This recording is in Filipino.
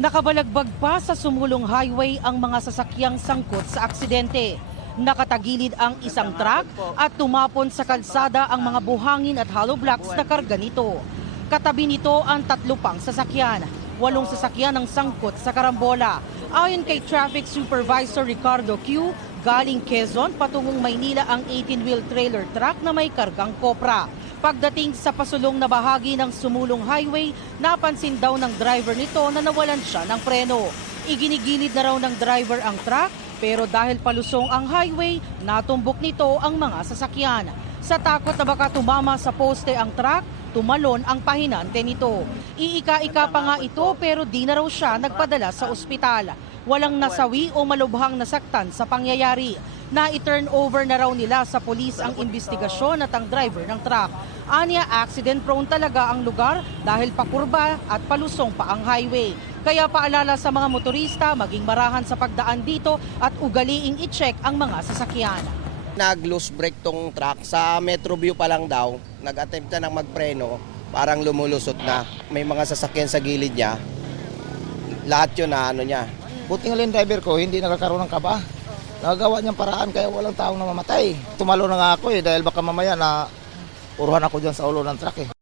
Nakabalagbag pa sa sumulong highway ang mga sasakyang sangkot sa aksidente. Nakatagilid ang isang truck at tumapon sa kalsada ang mga buhangin at hollow blocks na karga nito. Katabi nito ang 3 pang sasakyan. 8 sasakyan ang sangkot sa karambola. Ayon kay Traffic Supervisor Ricardo Q, galing Quezon patungong Maynila ang 18-wheel trailer truck na may kargang kopra. Pagdating sa pasulong na bahagi ng sumulong highway, napansin daw ng driver nito na nawalan siya ng preno. Iginigilid na raw ng driver ang truck, pero dahil palusong ang highway, natumbok nito ang mga sasakyan. Sa takot na baka tumama sa poste ang truck, tumalon ang pahinante nito. Iika-ika pa nga ito pero di na raw siya nagpadala sa ospital. Walang nasawi o malubhang nasaktan sa pangyayari. Na-turn over na raw nila sa pulis ang investigasyon at ang driver ng truck. Anya, accident prone talaga ang lugar dahil pakurba at palusong pa ang highway. Kaya paalala sa mga motorista maging marahan sa pagdaan dito at ugaliing i-check ang mga sasakyan. Nag-loose brake tong truck sa Metroview pa lang daw. Nag-attempt na ng magpreno, parang lumulusot na. May mga sasakyan sa gilid niya. Lahat yun na ano niya. Buti nga yung driver ko, hindi nagkakaroon ng kaba. Nagagawa niyang paraan kaya walang taong namamatay. Tumalo na nga ako dahil baka mamaya na uruhan ako dyan sa ulo ng truck